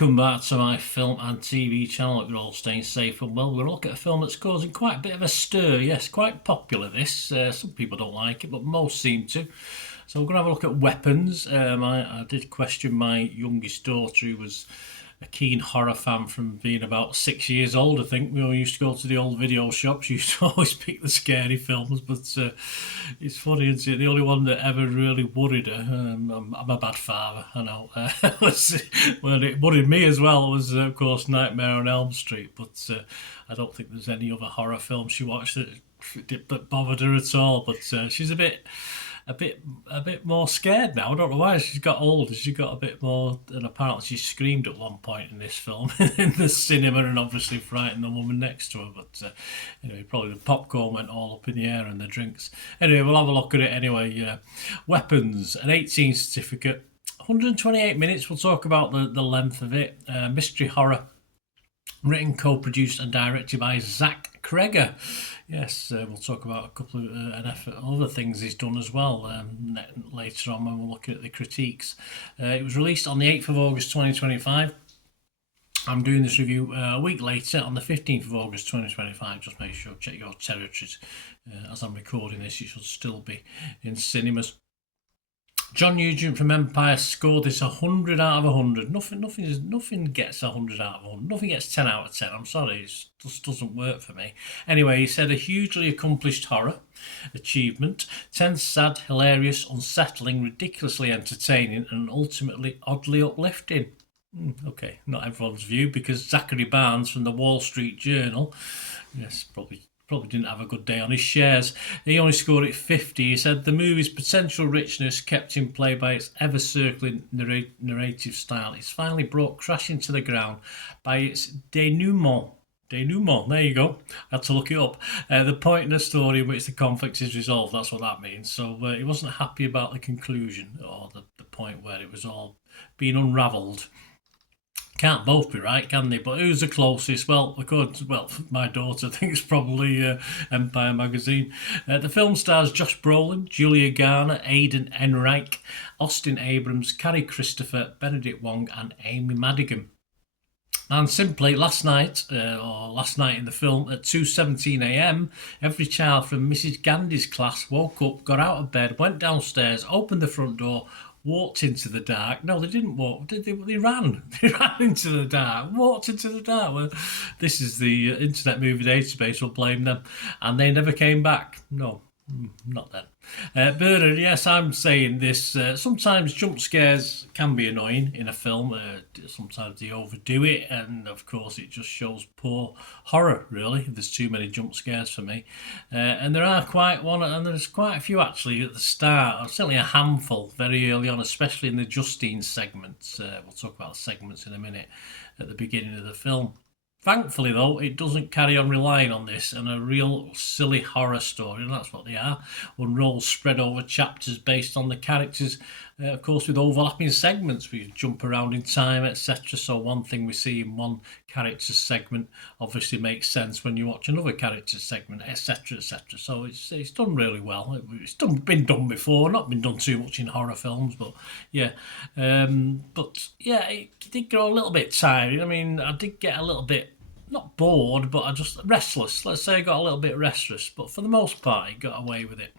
welcome back to my film and TV channel. Hope you're all staying safe and well. We're looking at a film that's causing quite a bit of a stir. Yes, quite popular this. Some people don't like it, but most seem to. So we're going to have a look at Weapons. I did question my youngest daughter, who was a keen horror fan from being about 6 years old, I think. We all used to go to the old video shops. You used to always pick the scary films, but it's funny, isn't it? The only one that ever really worried her, I'm a bad father, I know. Well, it worried me as well. It was, of course, Nightmare on Elm Street, but I don't think there's any other horror film she watched that bothered her at all. But she's a bit more scared now. I don't know why. She's got older. She got a bit more, and apparently she screamed at one point in this film in the cinema, and obviously frightened the woman next to her. But anyway, probably the popcorn went all up in the air and the drinks. Anyway, we'll have a look at it anyway. Weapons, an 18 certificate, 128 minutes. We'll talk about the length of it. Mystery horror, written, co-produced and directed by Zach Kreger. Yes, we'll talk about a couple of other things he's done as well later on when we're looking at the critiques. It was released on the 8th of August 2025. I'm doing this review a week later on the 15th of August 2025. Just make sure, check your territories. As I'm recording this, it should still be in cinemas. John Nugent from Empire scored this 100 out of 100. Nothing gets 100 out of 100. Nothing gets 10 out of 10. I'm sorry, it just doesn't work for me. Anyway, he said a hugely accomplished horror achievement. Tense, sad, hilarious, unsettling, ridiculously entertaining, and ultimately oddly uplifting. Okay, not everyone's view, because Zachary Barnes from the Wall Street Journal, yes, probably didn't have a good day on his shares. He only scored it 50. He said the movie's potential richness kept in play by its ever-circling narrative style. It's finally brought crashing to the ground by its denouement. Denouement, there you go. I had to look it up. The point in the story in which the conflict is resolved, that's what that means. So he wasn't happy about the conclusion, or the point where it was all being unravelled. Can't both be right, can they? But who's the closest? Well, my daughter thinks probably Empire magazine. The film stars Josh Brolin, Julia Garner, Aidan Enright, Austin Abrams, Carrie Christopher, Benedict Wong, and Amy Madigan. And simply, last night in the film at 2:17 a.m, every child from Mrs. Gandhi's class woke up, got out of bed, went downstairs, opened the front door, walked into the dark. No, they didn't walk. They ran. They ran into the dark. Walked into the dark. Well, this is the Internet Movie Database. We'll blame them. And they never came back. No, not then. Bernard, yes, I'm saying this. Sometimes jump scares can be annoying in a film. Sometimes they overdo it, and of course it just shows poor horror, really, if there's too many jump scares for me. And there's quite a few actually at the start, or certainly a handful very early on, especially in the Justine segments. We'll talk about the segments in a minute at the beginning of the film. Thankfully, though, it doesn't carry on relying on this and a real silly horror story, and that's what they are. Unrolls spread over chapters based on the characters, of course, with overlapping segments. We jump around in time, etc. So one thing we see in one character's segment obviously makes sense when you watch another character's segment, etc., etc. So it's done really well. It's been done before, not been done too much in horror films, but yeah. It did go a little bit tiring. I mean, I did get a little bit, not bored, but I just restless. Let's say I got a little bit restless, but for the most part, I got away with it.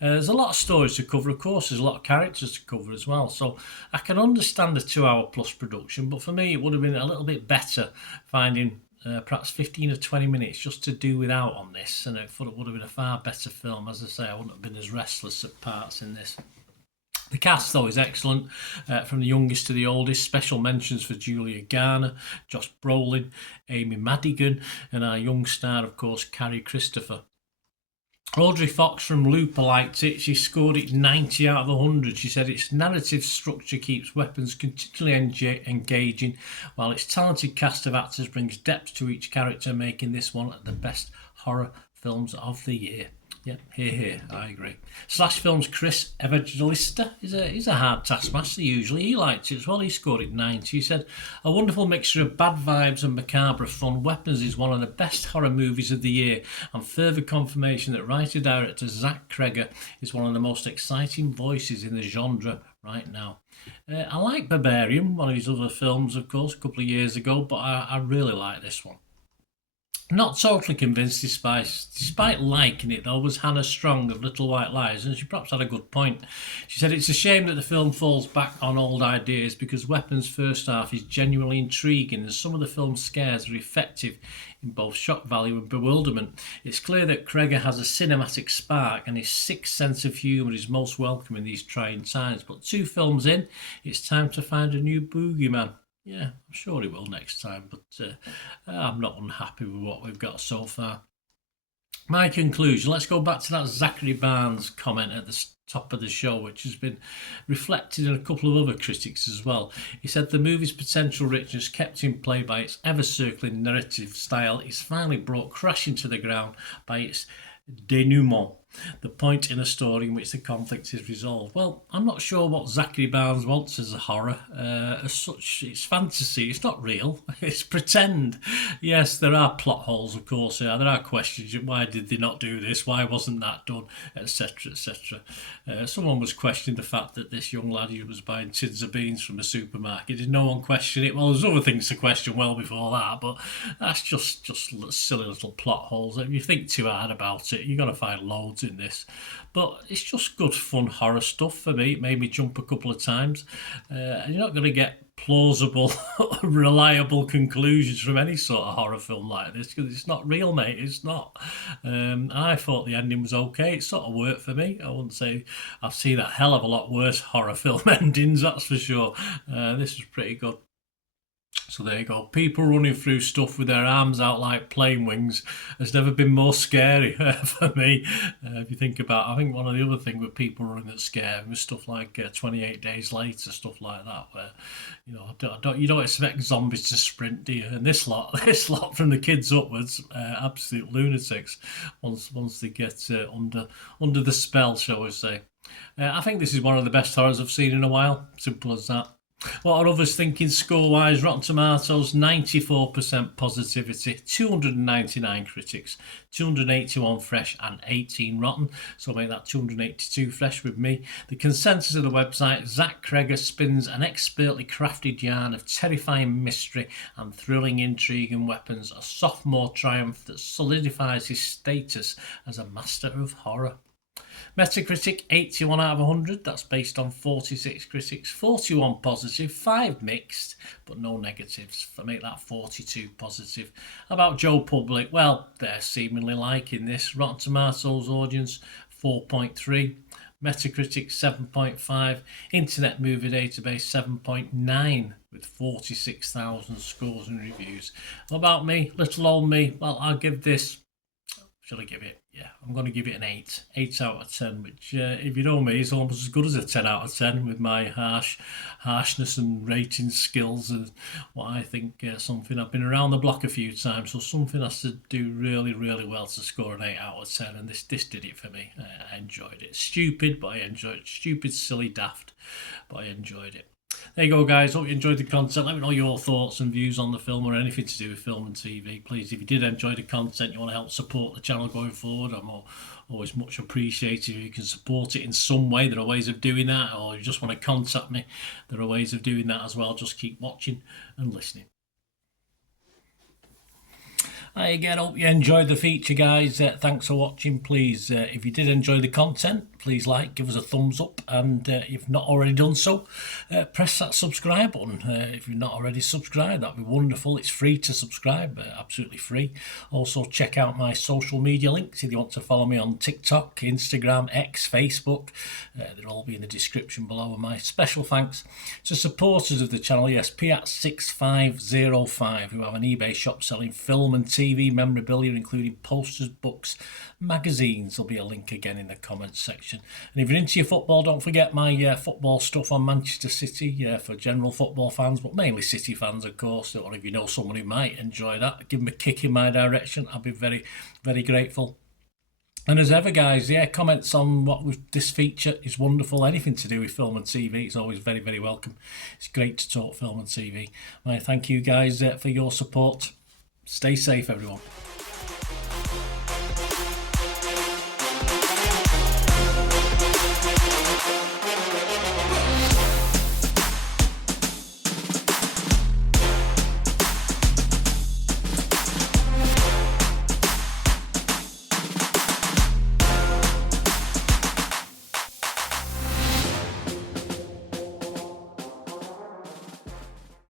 There's a lot of stories to cover, of course. There's a lot of characters to cover as well. So I can understand the 2-hour plus production, but for me, it would have been a little bit better finding perhaps 15 or 20 minutes just to do without on this, and it would have been a far better film. As I say, I wouldn't have been as restless at parts in this. The cast, though, is excellent, from the youngest to the oldest. Special mentions for Julia Garner, Josh Brolin, Amy Madigan, and our young star, of course, Carrie Christopher. Audrey Fox from Looper liked it. She scored it 90 out of 100. She said its narrative structure keeps Weapons continually engaging, while its talented cast of actors brings depth to each character, making this one of the best horror films of the year. Yeah, here, I agree. Slash Films' Chris Evangelista is a hard taskmaster usually. He liked it as well. He scored it 90. He said, a wonderful mixture of bad vibes and macabre fun. Weapons is one of the best horror movies of the year, and further confirmation that writer-director Zach Kreger is one of the most exciting voices in the genre right now. I like Barbarian, one of his other films, of course, a couple of years ago, but I really like this one. Not totally convinced, despite liking it though, was Hannah Strong of Little White Lies, and she perhaps had a good point. She said it's a shame that the film falls back on old ideas because Weapon's first half is genuinely intriguing and some of the film's scares are effective in both shock value and bewilderment. It's clear that Cregger has a cinematic spark and his sixth sense of humour is most welcome in these trying times, but 2 films in, it's time to find a new boogeyman. Yeah, I'm sure he will next time, but I'm not unhappy with what we've got so far. My conclusion, let's go back to that Zachary Barnes comment at the top of the show, which has been reflected in a couple of other critics as well. He said the movie's potential richness, kept in play by its ever-circling narrative style, is finally brought crashing to the ground by its denouement, the point in a story in which the conflict is resolved. Well, I'm not sure what Zachary Barnes wants as a horror. As such, it's fantasy, it's not real, it's pretend. Yes, there are plot holes, of course, there are questions, why did they not do this, why wasn't that done, etc, etc. Someone was questioning the fact that this young lad who was buying tins of beans from a supermarket, did no one question it? Well, there's other things to question well before that, but that's just silly little plot holes. If you think too hard about it, you've got to find loads in this, but it's just good fun horror stuff for me. It made me jump a couple of times, and you're not going to get plausible reliable conclusions from any sort of horror film like this because it's not real, mate. It's not. I thought the ending was okay. It sort of worked for me. I wouldn't say I've seen a hell of a lot worse horror film endings, that's for sure. This was pretty good. So there you go. People running through stuff with their arms out like plane wings has never been more scary for me. If you think about, I think one of the other things with people running that scare was stuff like 28 Days Later, stuff like that, where you don't expect zombies to sprint, do you? And this lot from the kids upwards, absolute lunatics. Once they get under the spell, shall we say? I think this is one of the best horrors I've seen in a while. Simple as that. What are others thinking score-wise? Rotten Tomatoes, 94% positivity, 299 critics, 281 fresh and 18 rotten. So make that 282 fresh with me. The consensus of the website, Zach Cregger spins an expertly crafted yarn of terrifying mystery and thrilling intrigue and weapons, a sophomore triumph that solidifies his status as a master of horror. Metacritic 81 out of 100, that's based on 46 critics, 41 positive, 5 mixed, but no negatives. I make that 42 positive. About Joe Public, well, they're seemingly liking this. Rotten Tomatoes audience 4.3, Metacritic 7.5, Internet Movie Database 7.9 with 46,000 scores and reviews. About me, little old me, well, I'll give this, shall I give it? Yeah, I'm going to give it an 8. 8 out of 10, which, if you know me, is almost as good as a 10 out of 10 with my harshness and rating skills and what I think something. I've been around the block a few times, so something has to do really, really well to score an 8 out of 10, and this did it for me. I enjoyed it. Stupid, but I enjoyed it. Stupid, silly, daft, but I enjoyed it. There you go, guys. Hope you enjoyed the content. Let me know your thoughts and views on the film or anything to do with film and TV. Please, if you did enjoy the content, you want to help support the channel going forward, I'm always much appreciated if you can support it in some way. There are ways of doing that, or you just want to contact me, there are ways of doing that as well. Just keep watching and listening. Again, hope you enjoyed the feature, guys. Thanks for watching. Please, if you did enjoy the content, please give us a thumbs up, and if you've not already done so, press that subscribe button. If you're not already subscribed, that'd be wonderful. It's free to subscribe, absolutely free. Also, check out my social media links if you want to follow me on TikTok, Instagram, X, Facebook. They'll all be in the description below. And my special thanks to supporters of the channel, yes, Piat6505, who have an eBay shop selling film and TV memorabilia, including posters, books, magazines. There'll be a link again in the comments section. And if you're into your football, don't forget my football stuff on Manchester City for general football fans, but mainly City fans, of course. Or if you know someone who might enjoy that, give them a kick in my direction. I'll be very, very grateful. And as ever, guys, comments on this feature is wonderful. Anything to do with film and TV is always very, very welcome. It's great to talk film and TV. I thank you guys for your support. Stay safe, everyone.